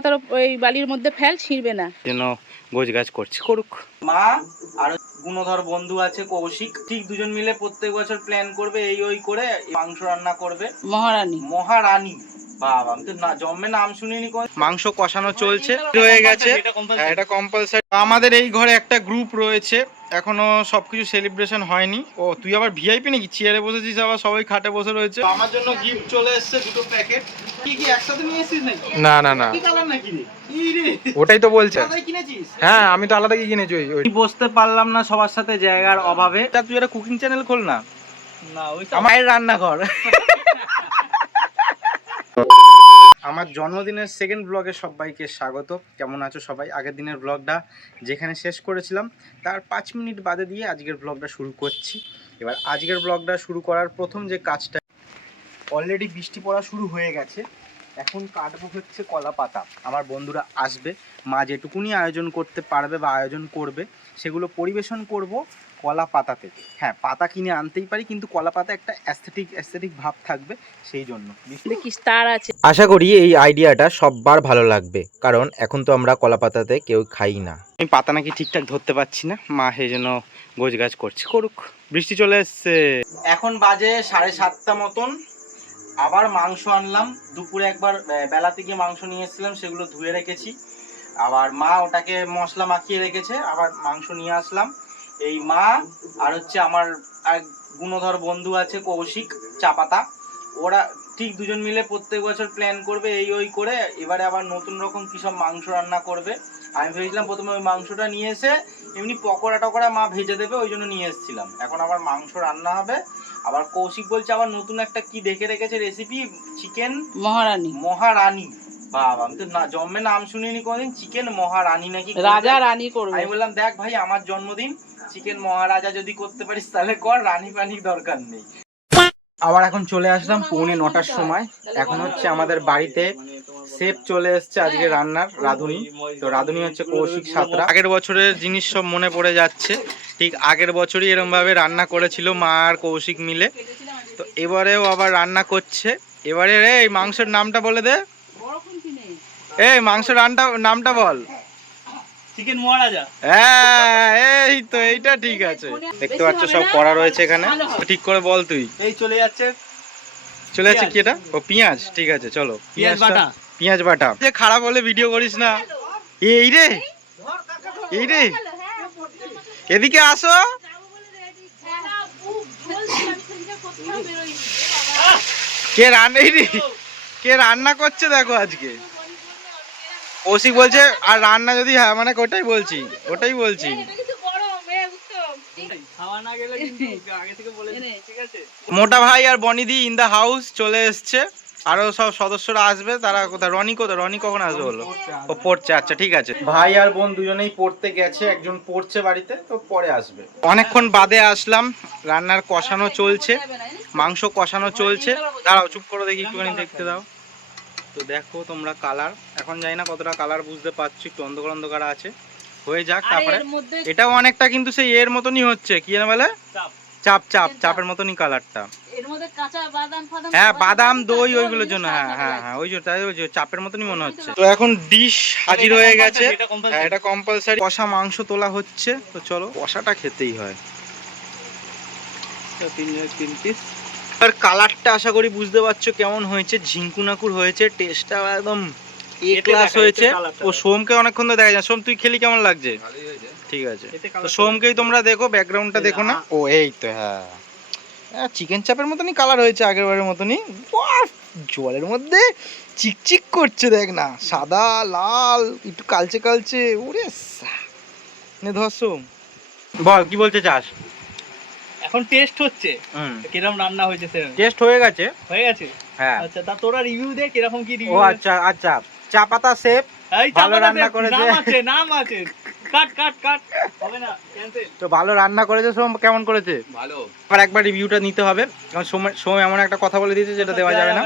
পাতার ওই বালির মধ্যে ফেল, ছিঁড়বে না। যেন গোছ গাছ করছে, করুক। মা আর গুণধর বন্ধু আছে কৌশিক, ঠিক দুজন মিলে প্রত্যেক বছর প্ল্যান করবে এই ওই করে মাংস রান্না করবে। মহারানী বাবা, আমি তো না জন্মে নাম শুনিনি। মাংস কষানো চলছে, হয়ে গেছে, এটা কম্পালসারি। আমাদের এই ঘরে একটা গ্রুপ রয়েছে, এখনো সবকিছু সেলিব্রেশন হয়নি। ও তুই আবার ভিআইপি নাকি? চেয়ারে বসেছিস, আবার সবাই খাটে বসে রয়েছে। আমার জন্য গিফট চলে এসেছে, দুটো প্যাকেট। কি কি একসাথে নিয়ে এসেছিস নাকি? না না না, কি কালার নাকি রে? ওটাই তো বলছে। আলাদা কিনেছিস? হ্যাঁ, আমি তো আলাদা কি কিনেছি। ওই বসতে পারলাম না সবার সাথে জায়গার অভাবে। তা তুই একটা কুকিং চ্যানেল খোল না। না, ওই আমার রান্নাঘর। আমার জন্মদিনের সেকেন্ড ব্লগে সবাইকে স্বাগত। কেমন আছো সবাই? আগের দিনের ব্লগটা যেখানে শেষ করেছিলাম তার 5 মিনিট বাদে দিয়ে আজকের ব্লগটা শুরু করছি। এবার আজকের ব্লগটা শুরু করার প্রথম যে কাজটা, অলরেডি বৃষ্টি পড়া শুরু হয়ে গেছে। এখন কাটবো হচ্ছে কলা পাতা। আমার বন্ধুরা আসবে, মা যেটুকুনি আয়োজন করতে পারবে বা আয়োজন করবে সেগুলো পরিবেশন করব কলা পাতা থেকে। হ্যাঁ, পাতা কিনে আনতেই পারি, কিন্তু কলা পাতা একটা অ্যাস্থেটিক ভাব থাকবে, সেই জন্য। আশা করি এই আইডিয়াটা সববার ভালো লাগবে, কারণ এখন তো আমরা কলা পাতাতে কেউ খাই না। আমি পাতা নাকি ঠিকঠাক ধরতে পারছি না, মা সেই জন্য গোছ গাছ করছে, করুক। বৃষ্টি চলে এসছে, এখন বাজে 7:30 মতন। আবার মাংস আনলাম, দুপুরে একবার বেলা থেকে মাংস নিয়ে এসেছিলাম, সেগুলো ধুয়ে রেখেছি। আবার মা ওটাকে মশলা মাখিয়ে রেখেছে, আবার মাংস নিয়ে আসলাম। এই মা আর হচ্ছে আমার এক গুণধর বন্ধু আছে কৌশিক চাপাতা, ওরা ঠিক দুজন মিলে প্রত্যেক বছর প্ল্যান করবে এই ওই করে এবারে আবার নতুন রকম কি সব মাংস রান্না করবে। আমি ভেবেছিলাম প্রথমে ওই মাংসটা নিয়ে এসে এমনি পকোড়া টকোড়া মা ভেজে দেবে, ওই জন্য নিয়ে এসেছিলাম। এখন আবার মাংস রান্না হবে। আবার কৌশিক বলছে আবার নতুন একটা কি দেখে রেখেছে রেসিপি, চিকেন মহারানী। বাবা, আমি তো না জন্মে নাম শুনিনি কোনোদিন। চিকেন মহারানী নাকি রাজা রানী করবে। আমি বললাম দেখ ভাই, আমার জন্মদিন, চিকেন মহারাজা যদি করতে পারিস তাহলে কর, রানী পানির দরকার নেই। আবার এখন চলে আসলাম 9:45 সময়। এখন হচ্ছে আমাদের বাড়িতে শেফ চলে এসছে আজকে রান্নার, রাধুনি। তো রাধুনি হচ্ছে কৌশিক সাঁতরা। আগের বছরের জিনিস সব মনে পড়ে যাচ্ছে, ঠিক আগের বছরই এরম ভাবে রান্না করেছিল মা আর কৌশিক মিলে। তো এবারেও আবার রান্না করছে। এবারে এই মাংসের নামটা বলে দে, এই মাংসের নামটা বল। চিকেন মহারাজা। হ্যাঁ, এই তো, এইটা ঠিক আছে। দেখতে পাচ্ছ সব করা রয়েছে এখানে, ঠিক করে বল তুই। এই চলে যাচ্ছে কি এটা? ও পেঁয়াজ, ঠিক আছে চলো। পেঁয়াজ বাটা। যে খারাপ হলে ভিডিও করিস না। এই রে এদিকে আসো। কে রান্না করছে দেখো আজকে। কৌশিক বলছে আর রান্না যদি হয়, মানে ওটাই বলছি। মোটা ভাই আর বনিদি ইন দা হাউস চলে এসছে। আরো সব সদস্যরা আসবে। তারা কোথায়? রনি কখন আসবে বলো? ও পড়ছে, আচ্ছা ঠিক আছে। ভাই আর বোন দুজনেই পড়তে গেছে, একজন পড়ছে বাড়িতে, তো পরে আসবে। অনেকক্ষণ বাদে আসলাম, রান্নার কষানো চলছে, মাংস কষানো চলছে। দাঁড়াও, চুপ করো, দেখি একটুখানি দেখতে দাও। তো দেখো তোমরা কালার, এখন জানি না কতটা কালার বুঝতে পারছি, একটু অন্ধকার আছে, হয়ে যাক। তারপরে এটাও অনেকটা কিন্তু সেই এর মতনই হচ্ছে, কি না বলে, চাপের মতনই কালারটা। হ্যাঁ, বাদাম দই ওইগুলোর জন্য। হ্যাঁ, ওই যে চাপের মতনই মনে হচ্ছে। তো এখন ডিশ হাজির হয়ে গেছে, এটা কম্পালসারি। কষা মাংস তোলা হচ্ছে, তো চলো, কষাটা খেতেই হয়। 3 পিস। আর কালারটা আশা করি বুঝতে পারছো কেমন হয়েছে, ঝিঙ্কুনাকুর হয়েছে, টেস্টটা একদম এ ক্লাস হয়েছে। ও সোমকে অনেকক্ষণ ধরে দেখা যায়। সোম, তুই খেলি, কেমন লাগছে? ঠিক আছে, তো সোমকেই তোমরা দেখো, ব্যাকগ্রাউন্ডটা দেখো না। ও এই তো, হ্যাঁ, চিকেন চাপের মতনই কালার হয়েছে, আগের বারের মতনই। জলের মধ্যে চিকচিক করছে, দেখ না, সাদা লাল একটু কালচে। ওরে ধর সোম, বল কি বলতে চাস? এখন টেস্ট হচ্ছে, কিরকম রান্না হয়েছে। টেস্ট হয়ে গেছে। হ্যাঁ, আচ্ছা, তা তোরা রিভিউ দে, কিরকম কি রিভিউ। ও আচ্ছা, চা পাতা শেফ ভালো রান্না করেছে। নাম আছে, কাট হবে না, ক্যান্সেল। তো ভালো রান্না করেছে সোম, কেমন করেছে? ভালো। আবার একবার রিভিউটা নিতে হবে, কারণ সোম এমন একটা কথা বলে দিয়েছে যেটা দেওয়া যাবে না,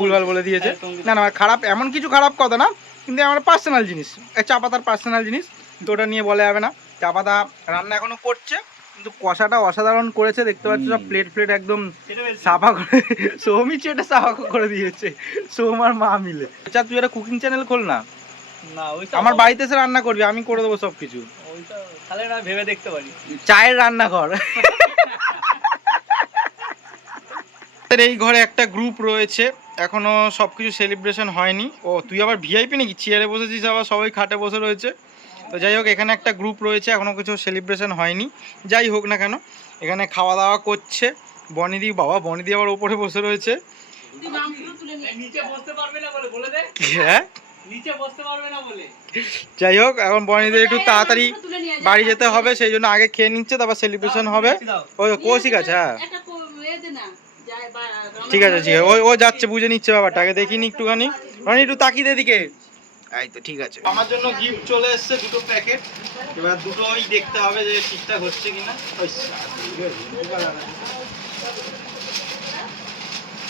ভুলভাল বলে দিয়েছে। না খারাপ, এমন কিছু খারাপ কথা না, কিন্তু আমার পার্সোনাল জিনিস, চা পাতার পার্সোনাল জিনিস, তো ওটা নিয়ে বলা যাবে না। চা পাতা রান্না এখনো করছে, কিন্তু কষাটা অসাধারণ করেছে। দেখতে পাচ্ছ সব প্লেট একদম সাফা করে, সোমই সেটা সাফা করে দিয়েছে, সোম আর মা মিলে। আচ্ছা, তুই একটা কুকিং চ্যানেল খোল না। না ওইটা আমার বাড়িতে এসে রান্না করবি, আমি করে দেবো সবকিছু। ওইটা তাহলে না ভেবে দেখতে পারি। চায়ের রান্নাঘর। এই ঘরে একটা গ্রুপ রয়েছে, এখনো সবকিছু সেলিব্রেশন হয়নি। ও তুই আবার ভিআইপি নাকি, চেয়ারে বসেছিস, আবার সবাই খাটে বসে রয়েছে। তো যাই হোক, এখানে একটা গ্রুপ রয়েছে, এখনো কিছু সেলিব্রেশন হয়নি। যাই হোক না কেন, এখানে খাওয়া দাওয়া করছে বনিদি। বাবা, বনিদি আবার ওপরে বসে রয়েছে। নিচে বসতে পারবে না বলে বলে দে। হ্যাঁ, নিচে বসতে পারবে না বলে। যাই হোক, এখন বনিদি একটু তাড়াতাড়ি বাড়ি যেতে হবে, সেই জন্য আগে খেয়ে নিচ্ছে, তারপর সেলিব্রেশন হবে। ওই কৌশিক আছে, হ্যাঁ ঠিক আছে ঠিক আছে, ও যাচ্ছে, বুঝে নিচ্ছে ব্যাপারটা। আগে দেখিনি একটুখানি, রনি একটু তাকিয়ে দে এদিকে। এই তো ঠিক আছে। আমার জন্য গিফট চলে এসেছে, দুটো প্যাকেট। এবার দুটোই দেখতে হবে যে ঠিকঠাক হচ্ছে কিনা।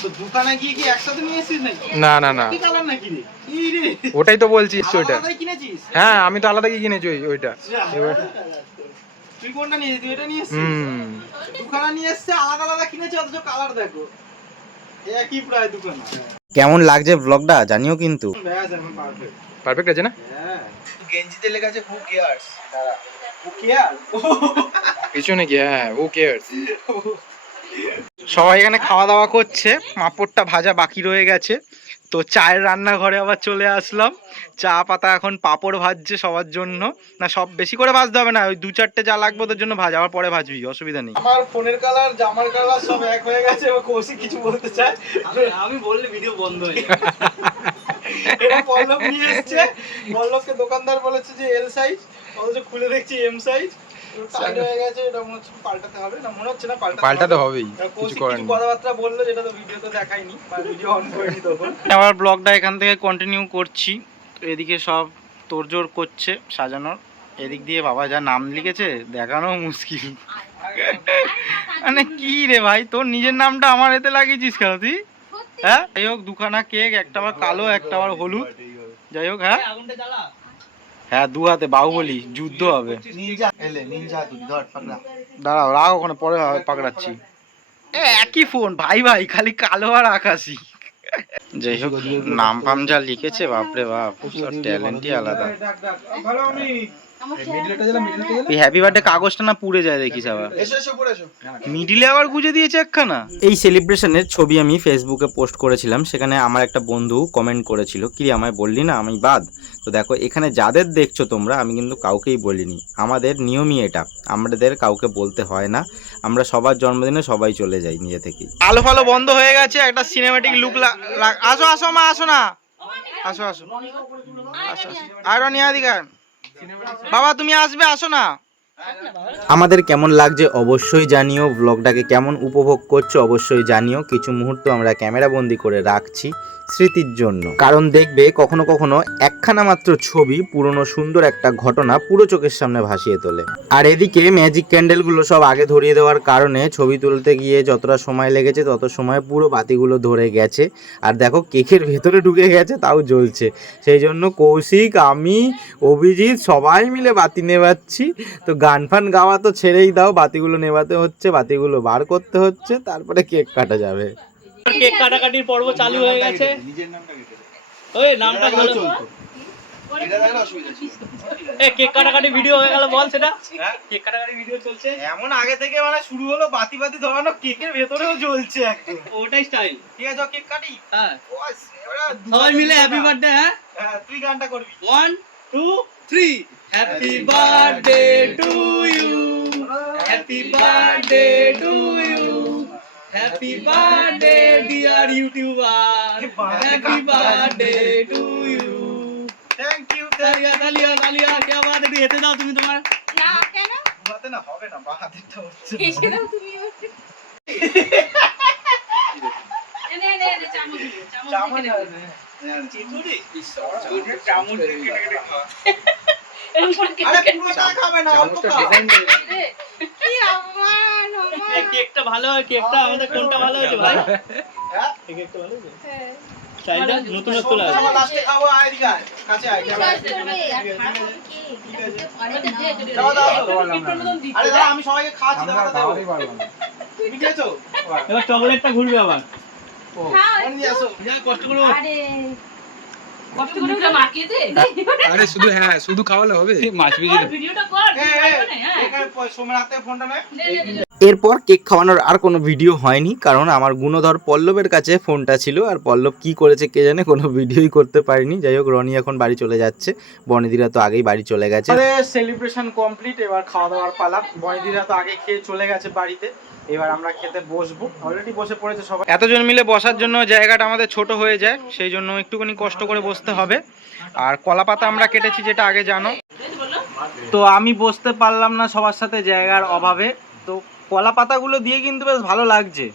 তো দোকানে গিয়ে কি একসাথে নিয়ে এসেছিস নাকি? না না না, কি কালার নাকি রে? কি রে, ওটাই তো বলছিস ওইটা। আলাদাই কিনেছিস? হ্যাঁ, আমি তো আলাদা কি কিনেছি ওইটা। এবার তুই কোনটা নিয়েছিস? তুই এটা নিয়ে এসেছিস? দোকানে নিয়ে এসেছে, আলাদা আলাদা কিনেছে, অথচ কালার দেখো একই প্রায় দোকানে। কেমন লাগছে ব্লগটা জানিও কিন্তু। ব্যাস, এখন পারফেক্ট পারফেক্ট আছে না? হ্যাঁ, গেঞ্জিতে লেখা আছে হু কেয়ারস। দাঁড়া, হু কেয়ার পিছনে কি? হ্যাঁ, ও কেয়ারস। সবাই এখানে খাওয়া দাওয়া করছে, পাঁপড়টা ভাজা বাকি রয়ে গেছে। তো চায়ের রান্নাঘরে আবার চলে আসলাম। চা পাতা এখন পাঁপড় ভাজছে সবার জন্য। না, সব বেশি করে ভাজতে হবে না, ওই 2-4টে যা লাগবে ওদের জন্য ভাজা, আবার পরে ভাজবি, অসুবিধা নেই। আমার ফোনের কালার, জামার কালার সব এক হয়ে গেছে। ও কৌশিক কিছু বলতে চায়, আমি বললে ভিডিও বন্ধ হয়ে যাবে। এটা পল্লব নিয়ে এসেছে। পল্লবকে দোকানদার বলেছে যে এল সাইজ, অথচ খুলে দেখছি এম সাইজ। টাইট হয়ে গেছে, এটা মনে হচ্ছে পাল্টাতে হবে। না, মনে হচ্ছে না পাল্টাতে হবেই, কিছু কৌশিক করার কিছু নেই। কথাবার্তা বললো, যেটা তো ভিডিওতে দেখাইনি, মানে ভিডিও অন করিনি তখন। আবার ব্লগটা এখান থেকে কন্টিনিউ করছি। তো এদিকে সব তোড়জোড় করছে সাজানোর। এদিক দিয়ে বাবা যা নাম লিখেছে, দেখানো মুশকিল। মানে কি রে ভাই, তোর নিজের নামটা আমার এতে লাগিয়েছিস কেন তুই? হ্যাঁ, যাই হোক, দুখানা কেক, একটা আবার কালো, একটা আবার হলুদ। যাই হোক, হ্যাঁ আগুনটা জ্বালা। হ্যাঁ, দু হাতে বাহুবলি, যুদ্ধ হবে। দাঁড়াও, রাগ ওখানে, পরে পাকড়াচ্ছি। একই ফোন ভাই ভাই, খালি কালো আর আকাশি। যাই হোক, নাম ফাম যা লিখেছে, বাপরে বাপ, ট্যালেন্টই আলাদা। এই হ্যাপি বার্থডে কাগজটা না পুড়ে যায় দেখিস আবার। মিডিলে আবার গুজে দিয়েছে একখানা। এই সেলিব্রেশনের ছবি আমি ফেসবুকে পোস্ট করেছিলাম, সেখানে আমার একটা বন্ধু কমেন্ট করেছিল, কি আমায় বললি না আমি বাদ। তো দেখো, এখানে যাদের দেখছো তোমরা, আমি কিন্তু কাউকেই বলিনি। আমাদের নিয়মই এটা, আমাদের কাউকে বলতে হয় না। আমরা সবার জন্মদিনে সবাই চলে যাই নিজে থেকেই। আলো ফালো বন্ধ হয়ে গেছে, একটা সিনেমেটিক লুক। আসো আসো মা, আসো না, আসো আসো আসো, আর নিয়াদিকা বাবা তুমি আসবে, আসো না। আমাদের কেমন লাগছে অবশ্যই জানিও, ব্লগটাকে কেমন উপভোগ করছো অবশ্যই জানিও। কিছু মুহূর্ত আমরা ক্যামেরা বন্দি করে রাখছি স্মৃতির জন্য, কারণ দেখবে কখনো কখনো একখানা মাত্র ছবি পুরনো সুন্দর একটা ঘটনা পুরো চোখের সামনে ভাসিয়ে তোলে। আর এদিকে ম্যাজিক ক্যান্ডেলগুলো সব আগে ধরিয়ে দেওয়ার কারণে ছবি তুলতে গিয়ে যতটা সময় লেগেছে তত সময় পুরো বাতিগুলো ধরে গেছে। আর দেখো, কেকের ভেতরে ঢুকে গেছে, তাও জ্বলছে। সেই জন্য কৌশিক, আমি, অভিজিৎ সবাই মিলে বাতি নেভাচ্ছি। তো গান ফান গাওয়া তো ছেড়েই দাও, বাতিগুলো নেভাতে হচ্ছে, বাতিগুলো বার করতে হচ্ছে, তারপরে কেক কাটা যাবে। কেক কাটাকাটির পর্ব চালু হয়ে গেছে। ওই নামটা ভালো, কেক কাটাকাটি ভিডিও হয়ে গেল, বল সেটা। কেক কাটাকাটি ভিডিও চলছে এমন আগে থেকে, মানে শুরু হলো বাতি বাতি ধরানো, কেকের ভেতরেও জ্বলছে একদম। ওটাই স্টাইল। ঠিক আছে, কেক কাটি। হ্যাঁ, সবাই মিলে হ্যাপি বার্থডে। হ্যাঁ, তুই গানটা করবি। 1 2 3 happy birthday to you, happy birthday to you, happy birthday dear YouTuber, happy birthday to you. Thank you. তালিয়া তালিয়া তালিয়া, কে বাদ একটু হেতে দাও তুমি তোমার। না কেন হাতে না হবে না, বা হাতেরটা হচ্ছে। এসে দাও তুমি। এনে এনে এনে চামচ দিও, চামচ দিয়ে কেটে দাও। চিচুড়ি চামচ দিয়ে কেটে খা। এরকম করে কেটে আরে কেটে পুরোটা খাবে না, অল্প চামচটা খা। Design they. কি আমান এই কেকটা ভালো হয়, কেকটা আমাদের কোনটা ভালো হয়েছে ভাই? হ্যাঁ, এই কেকটা ভালো হয়েছে, হ্যাঁ স্টাইলটা নতুনত্ব লাগে। সবার লাস্টে খাবো, আয় দিকে আয়, কাছে আয়, ক্যামেরা। দাও দাও। আরে দাও, আমি সবাইকে খাওয়াচ্ছি, দাও দাও। তুমি খেয়েছো? এবার চকলেটটা ঘুরবে আবার। ও, কোন দিয়ে আসো। যা কষ্ট করো। আরে কষ্ট করে ওটা মাখিয়ে দে আরে শুধু হ্যাঁ শুধু খাওয়ালে হবে মাছ কর, ভিডিওটা কর ফোনটা নে। নে, নে, নে। এরপর কেক খাওয়ানোর আর কোনো ভিডিও হয়নি, কারণ আমার গুণধর পল্লবের কাছে ফোনটা ছিল, আর পল্লব কি করেছে কে জানে, কোনো ভিডিওই করতে পারিনি। যাই হোক, রনি এখন বাড়ি চলে যাচ্ছে, বনেদিরা তো আগেই বাড়ি চলে গেছে। সেলিব্রেশন কমপ্লিট, এবার খাওয়া দাওয়ার পালা। বনেদিরা তো আগে খেয়ে চলে গেছে বাড়িতে, এবার আমরা খেতে বসবো। অলরেডি বসে পড়েছে সবাই। এতজন মিলে বসার জন্য জায়গাটা আমাদের ছোট হয়ে যায়, সেই জন্য একটুখানি কষ্ট করে বসতে হবে। আর কলা পাতা আমরা কেটেছি, যেটা আগে জানো। তো আমি বসতে পারলাম না সবার সাথে জায়গার অভাবে, তো কলা পাতাগুলো দিয়ে কিন্তু বেশ ভালো লাগছে।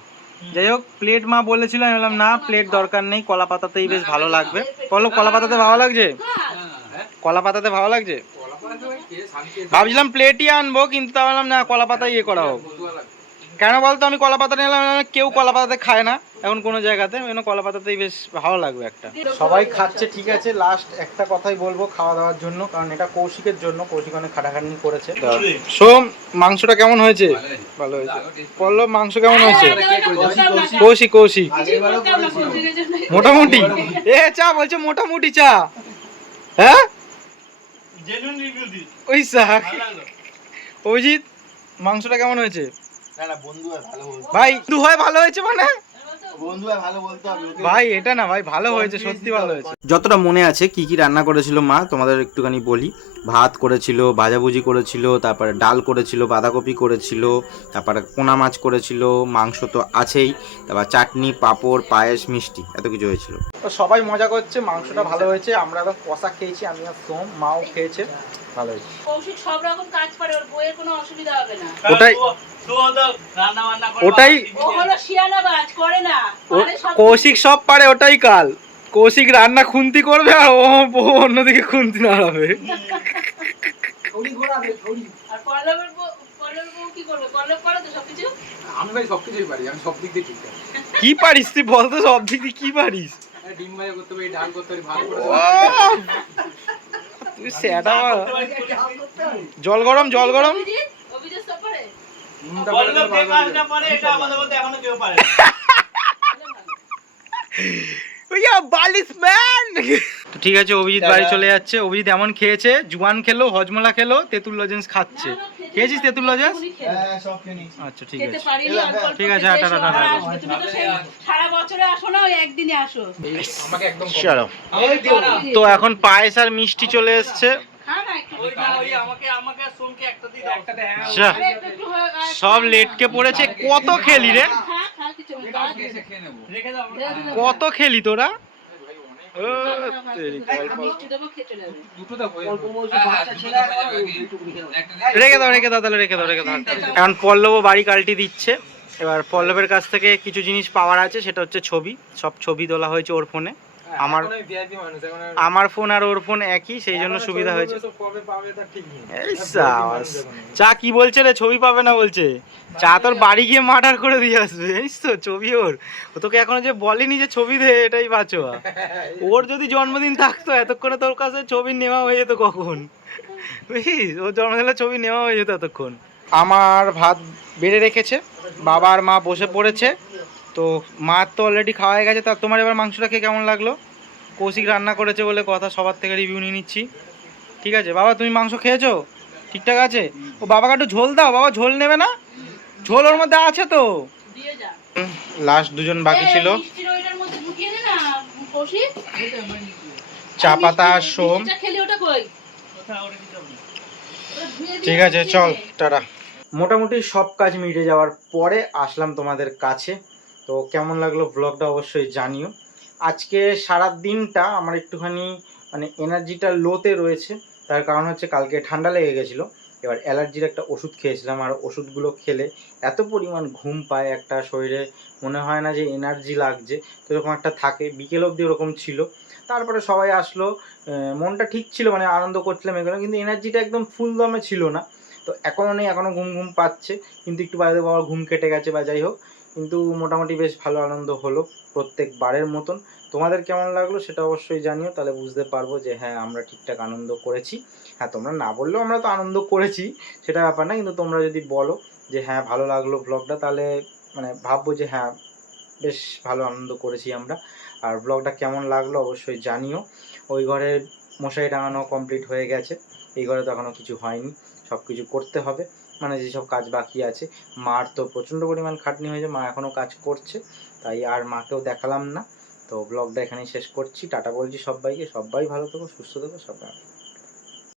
যাই হোক, প্লেট মা বলেছিল, আমি বললাম না প্লেট দরকার নেই, কলা পাতাতেই বেশ ভালো লাগবে। বলো, কলা পাতাতে ভালো লাগছে? কলা পাতাতে ভালো লাগছে? ভাবছিলাম প্লেটই আনবো, কিন্তু তা বললাম না, কলা পাতা ইয়ে করা হোক। কেন বলতো, আমি কলা পাতা নিলাম, কেউ কলা পাতাতে খায় না এখন কোনো জায়গাতে, ওই জন্য কলা পাতাতেই বেশ ভালো লাগবে একটা। সবাই খাচ্ছে, ঠিক আছে। লাস্ট একটা কথাই বলবো খাওয়া দাওয়ার জন্য, কারণ এটা কৌশিকের জন্য, কৌশিক অনেক খাটাখাটনি করেছে। সোম, মাংসটা কেমন হয়েছে? ভালো হয়েছে। পল্লব, মাংস কেমন হয়েছে? কৌশিক কৌশিক মোটামুটি। এ চা বলছে মোটামুটি চা, হ্যাঁ ওই শাক। অভিজিৎ, মাংসটা কেমন হয়েছে? ভাই দু হয় ভালো হয়েছে মানে ভাই এটা না ভাই, ভালো হয়েছে, সত্যি ভালো হয়েছে। যতটা মনে আছে কি কি রান্না করেছিল মা, তোমাদের একটুখানি বলি। ভাত করেছিল, ভাজাভুজি করেছিল, তারপরে ডাল করেছিল, বাঁধাকপি করেছিল, তারপরে পোনা মাছ করেছিল, মাংস তো আছেই, তারপর চাটনি, পাঁপড়, পায়েস, মিষ্টি, এত কিছু হয়েছিল। তো সবাই মজা করছে, মাংসটা ভালো হয়েছে। আমরা একদম কষা খেয়েছি, আমি আর সোম, মাও খেয়েছে, ভালো হয়েছে। কৌশিক সব রকম কাজ করে, ওর বইয়ের কোনো অসুবিধা হবে না। ওটাই ওটাই ও হলো শিয়ানাবাজ, করে না, পারে সব। কৌশিক সব পারে, ওটাই কাল। কৌশিক রান্না খুন্তি করবে আর ও অন্যদিকে খুন্তি নাড়াবে। আর পল্লবের বউ কি করবে? পল্লব করে তো সবকিছু। আমি ভাই সবকিছুই পারি, আমি সব দিক দিয়ে ঠিক আছে। কি পারিস তুই বলতো, সব দিক দিয়ে কি পারিস? ডিম ভাজা করতে পারি, ডাল করতে পারি, ভাত করতে তুই সেটা জল গরম জল গরম। অভিজিৎ সব পারে। ঠিক আছে, অভিজিৎ বাড়ি চলে যাচ্ছে। অভিজিৎ এমন খেয়েছে, জুয়ান খেলো, হজমলা খেলো, তেঁতুল লজেন্স খাচ্ছে। খেয়েছিস তেঁতুল লজেন্স? আচ্ছা ঠিক খেতে আছে, পারিনি, অল্প অল্প ঠিক আছে, খেতে টাটা, এসো, টাটা, আবার টাটা। আসবে। তুমি তো সেই সারা বছরে আসো না, ওই একদিনে আসো। আমাকে একদম চলো, তো এখন পায়েস আর মিষ্টি চলে এসছে। খা না একটু। আচ্ছা, সব লেটকে পড়েছে। কত খেলি রে, খা খা, কিছু হবে না। কত খেলি তোরা? ও, মিষ্টি দেবো, খেয়ে চলে যাবে। রেখে দাও রেখে দাও, তাহলে রেখে দাও রেখে দাও। এখন পল্লব বাড়ি কাল্টি দিচ্ছে। এবার পল্লবের কাছ থেকে কিছু জিনিস পাওয়ার আছে, সেটা হচ্ছে ছবি। সব ছবি তোলা হয়েছে ওর ফোনে। আমার ফোন আর ওর ফোন একই, সেই জন্য সুবিধা হয়েছে। এই সাবাস। চা কি বলছে রে, ছবি পাবে না বলছে? চা তোর বাড়ি গিয়ে মার্ডার করে দিয়ে আসবে, জানিস তো? ছবি ওর, ও তোকে এখনো যে বলেনি যে ছবি দে, এটাই বাঁচোয়া। ওর যদি জন্মদিন থাকতো, এতক্ষণে তোর কাছে ছবি নেওয়া হয়ে যেত কখন, বুঝিস? ওর জন্মদিনের ছবি নেওয়া হয়ে যেত এতক্ষণ। আমার ভাত বেড়ে রেখেছে, বাবা আর মা বসে পড়েছে। তো মার তো অলরেডি খাওয়া হয়ে গেছে। তা তোমার এবার মাংসটা খেয়ে কেমন লাগলো? কৌশিক রান্না করেছে বলে কথা, সবার থেকে রিভিউ নিয়ে নিচ্ছি। ঠিক আছে বাবা, তুমি মাংস খেয়েছো? ঠিকঠাক আছে? ও বাবাকে একটু ঝোল দাও, বাবা ঝোল নেবে না? ঝোল ওর মধ্যে আছে তো। দিয়ে যা। লাস্ট দুজন বাকি ছিল, এই মিষ্টির ওইটার মধ্যে ঢুকিয়ে দে না, কৌশিক। চা পাতা আর সোম। মিষ্টিটা খেলে ওটা কই? ওটা ধুয়ে দিয়ে ঠিক আছে, দিয়ে চল দে। টাটা। মোটামুটি সব কাজ মিটে যাওয়ার পরে আসলাম তোমাদের কাছে। তো কেমন লাগলো ব্লগটা অবশ্যই জানিও। আজকে সারা দিনটা আমার একটুখানি মানে এনার্জিটা লোতে রয়েছে। তার কারণ হচ্ছে কালকে ঠান্ডা লেগে গেছিলো। এবার অ্যালার্জির একটা ওষুধ খেয়েছিলাম, আর ওষুধগুলো খেলে এত পরিমাণ ঘুম পায় একটা শরীরে, মনে হয় না যে এনার্জি লাগছে, তো এরকম একটা থাকে। বিকেল অবধি ওরকম ছিল। তারপরে সবাই আসলো, মনটা ঠিক ছিল, মানে আনন্দ করছিলাম এগুলো, কিন্তু এনার্জিটা একদম ফুল দমে ছিল না। তো এখনও নেই, এখনও ঘুম ঘুম পাচ্ছে, কিন্তু একটু বাইরে বাবার ঘুম কেটে গেছে বা যাই হোক, কিন্তু মোটামুটি বেশ ভালো আনন্দ হলো প্রত্যেকবারের মতন। তোমাদের কেমন লাগলো সেটা অবশ্যই জানিও, তাহলে বুঝতে পারবো যে হ্যাঁ আমরা ঠিকঠাক আনন্দ করেছি। হ্যাঁ, তোমরা না বললেও আমরা তো আনন্দ করেছি, সেটা ব্যাপার না, কিন্তু তোমরা যদি বলো যে হ্যাঁ ভালো লাগলো ব্লগটা, তাহলে মানে ভাববো যে হ্যাঁ বেশ ভালো আনন্দ করেছি আমরা। আর ব্লগটা কেমন লাগলো অবশ্যই জানিও। ওই ঘরে মশারি টাঙানো কমপ্লিট হয়ে গেছে, এই ঘরে তো এখনও কিছু হয়নি, সব কিছু করতে হবে, মানে যেসব কাজ বাকি আছে। মার তো প্রচণ্ড পরিমাণ খাটনি হয়েছে, মা এখনও কাজ করছে, তাই আর মাকেও দেখালাম না। তো ব্লগটা এখানেই শেষ করছি, টাটা বলছি সবাইকে, সবাই ভালো থেকো, সুস্থ থেকো, সবাই।